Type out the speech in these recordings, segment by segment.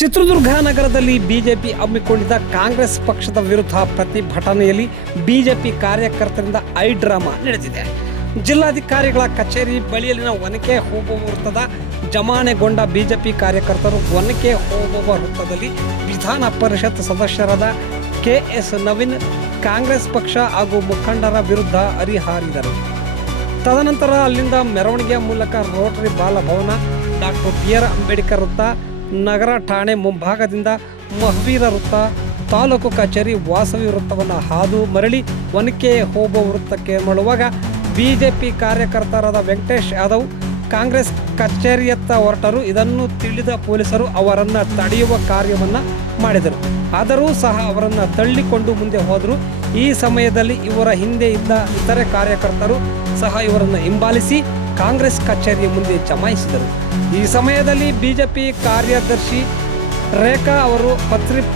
ಚಿತ್ರದುರ್ಗ ನಗರದಲ್ಲಿ ಬಿಜೆಪಿ ಹಮ್ಮಿಕೊಂಡಿದ್ದ ಕಾಂಗ್ರೆಸ್ ಪಕ್ಷದ ವಿರುದ್ಧ ಪ್ರತಿಭಟನೆಯಲ್ಲಿ ಬಿಜೆಪಿ ಕಾರ್ಯಕರ್ತರಿಂದ ಡ್ರಾಮಾ ನಡೆದಿದೆ. ಜಿಲ್ಲಾಧಿಕಾರಿಗಳ ಕಚೇರಿ ಬಳಿಯಲ್ಲಿನ ಒನಕೆ ಓಬವ್ವ ವೃತ್ತದ ಜಮಾನೆಗೊಂಡ ಬಿಜೆಪಿ ಕಾರ್ಯಕರ್ತರು ಒನಕೆ ಓಬವ್ವ ವೃತ್ತದಲ್ಲಿ ವಿಧಾನ ಪರಿಷತ್ ಸದಸ್ಯರಾದ ಕೆಎಸ್ ನವೀನ್ ಕಾಂಗ್ರೆಸ್ ಪಕ್ಷ ಹಾಗೂ ಮುಖಂಡರ ವಿರುದ್ಧ ಹರಿಹಾರಿದರು. ತದನಂತರ ಅಲ್ಲಿಂದ ಮೆರವಣಿಗೆ ಮೂಲಕ Rotary Balbhavan, doctor B R. Ambedkar ವೃತ್ತ, ನಗರ ಠಾಣೆ ಮುಂಭಾಗದಿಂದ ಮಹವೀರ ವೃತ್ತ, ತಾಲೂಕು ಕಚೇರಿ ವಾಸವಿ ವೃತ್ತವನ್ನು ಹಾದು ಮರಳಿ ಒನಕೆ ಓಬವ್ವ ವೃತ್ತಕ್ಕೆ ಮರಳುವಾಗ ಬಿಜೆಪಿ ಕಾರ್ಯಕರ್ತರಾದ ವೆಂಕಟೇಶ್ ಯಾದವ್ ಕಾಂಗ್ರೆಸ್ ಕಚೇರಿಯತ್ತ ಹೊರಟರು. ಇದನ್ನು ತಿಳಿದ ಪೊಲೀಸರು ಅವರನ್ನು ತಡೆಯುವ ಕಾರ್ಯವನ್ನು ಮಾಡಿದರು. ಆದರೂ ಸಹ ಅವರನ್ನು ತಳ್ಳಿಕೊಂಡು ಮುಂದೆ ಹೋದರು. ಈ ಸಮಯದಲ್ಲಿ ಇವರ ಹಿಂದೆ ಇದ್ದ ಇತರೆ ಕಾರ್ಯಕರ್ತರು ಸಹ ಇವರನ್ನು ಹಿಂಬಾಲಿಸಿ ಕಾಂಗ್ರೆಸ್ ಕಚೇರಿಯ ಮುಂದೆ ಜಮಾಯಿಸಿದರು. ಈ ಸಮಯದಲ್ಲಿ ಬಿಜೆಪಿ ಕಾರ್ಯದರ್ಶಿ ರೇಖಾ ಅವರು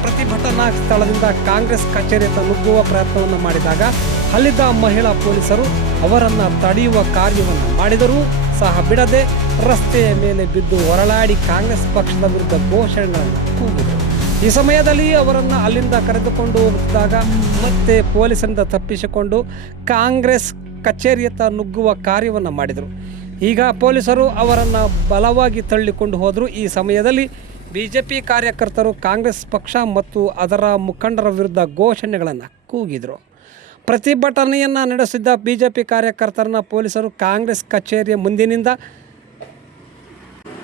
ಪ್ರತಿಭಟನಾ ಸ್ಥಳದಿಂದ ಕಾಂಗ್ರೆಸ್ ಕಚೇರಿಯತ್ತ ನುಗ್ಗುವ ಪ್ರಯತ್ನವನ್ನು ಮಾಡಿದಾಗ ಅಲ್ಲಿದ್ದ ಮಹಿಳಾ ಪೊಲೀಸರು ಅವರನ್ನು ತಡೆಯುವ ಕಾರ್ಯವನ್ನು ಮಾಡಿದರೂ ಸಹ ಬಿಡದೆ ರಸ್ತೆಯ ಮೇಲೆ ಬಿದ್ದು ಹೊರಳಾಡಿ ಕಾಂಗ್ರೆಸ್ ಪಕ್ಷದ ವಿರುದ್ಧ ಘೋಷಣೆಗಳನ್ನು ಕೂಗಿದರು. ಈ ಸಮಯದಲ್ಲಿ ಅವರನ್ನು ಅಲ್ಲಿಂದ ಕರೆದುಕೊಂಡು ಹೋಗಿದ್ದಾಗ ಮತ್ತೆ ಪೊಲೀಸರಿಂದ ತಪ್ಪಿಸಿಕೊಂಡು ಕಾಂಗ್ರೆಸ್ ಕಚೇರಿಯತ್ತ ನುಗ್ಗುವ ಕಾರ್ಯವನ್ನು ಮಾಡಿದರು. ಈಗ ಪೊಲೀಸರು ಅವರನ್ನು ಬಲವಾಗಿ ತಳ್ಳಿಕೊಂಡು ಹೋದರು. ಈ ಸಮಯದಲ್ಲಿ ಬಿಜೆಪಿ ಕಾರ್ಯಕರ್ತರು ಕಾಂಗ್ರೆಸ್ ಪಕ್ಷ ಮತ್ತು ಅದರ ಮುಖಂಡರ ವಿರುದ್ಧ ಘೋಷಣೆಗಳನ್ನು ಕೂಗಿದರು. ಪ್ರತಿಭಟನೆಯನ್ನು ನಡೆಸಿದ್ದ ಬಿಜೆಪಿ ಕಾರ್ಯಕರ್ತರನ್ನು ಪೊಲೀಸರು ಕಾಂಗ್ರೆಸ್ ಕಚೇರಿಯ ಮುಂದಿನಿಂದ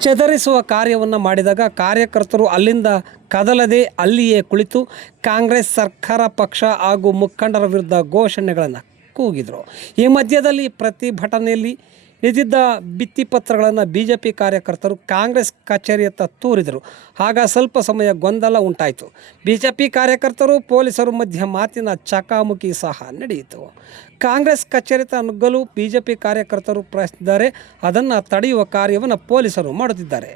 ಚದರಿಸುವ ಕಾರ್ಯವನ್ನು ಮಾಡಿದಾಗ ಕಾರ್ಯಕರ್ತರು ಅಲ್ಲಿಂದ ಕದಲದೆ ಅಲ್ಲಿಯೇ ಕುಳಿತು ಕಾಂಗ್ರೆಸ್ ಸರ್ಕಾರ ಪಕ್ಷ ಹಾಗೂ ಮುಖಂಡರ ವಿರುದ್ಧ ಘೋಷಣೆಗಳನ್ನು ಕೂಗಿದರು. ಈ ಮಧ್ಯದಲ್ಲಿ ಪ್ರತಿಭಟನೆಯಲ್ಲಿ ಇದ್ದಿದ್ದ ಭಿತ್ತಿಪತ್ರಗಳನ್ನು ಬಿಜೆಪಿ ಕಾರ್ಯಕರ್ತರು ಕಾಂಗ್ರೆಸ್ ಕಚೇರಿಯತ್ತ ತೂರಿದರು. ಆಗ ಸ್ವಲ್ಪ ಸಮಯ ಗೊಂದಲ ಉಂಟಾಯಿತು. ಬಿಜೆಪಿ ಕಾರ್ಯಕರ್ತರು ಪೊಲೀಸರು ಮಧ್ಯ ಮಾತಿನ ಚಕಾಮುಕಿ ಸಹ ನಡೆಯಿತು. ಕಾಂಗ್ರೆಸ್ ಕಚೇರಿಯತ್ತ ನುಗ್ಗಲು ಬಿಜೆಪಿ ಕಾರ್ಯಕರ್ತರು ಪ್ರಯತ್ನಿಸಿದ್ದಾರೆ. ಅದನ್ನು ತಡೆಯುವ ಕಾರ್ಯವನ್ನು ಪೊಲೀಸರು ಮಾಡುತ್ತಿದ್ದಾರೆ.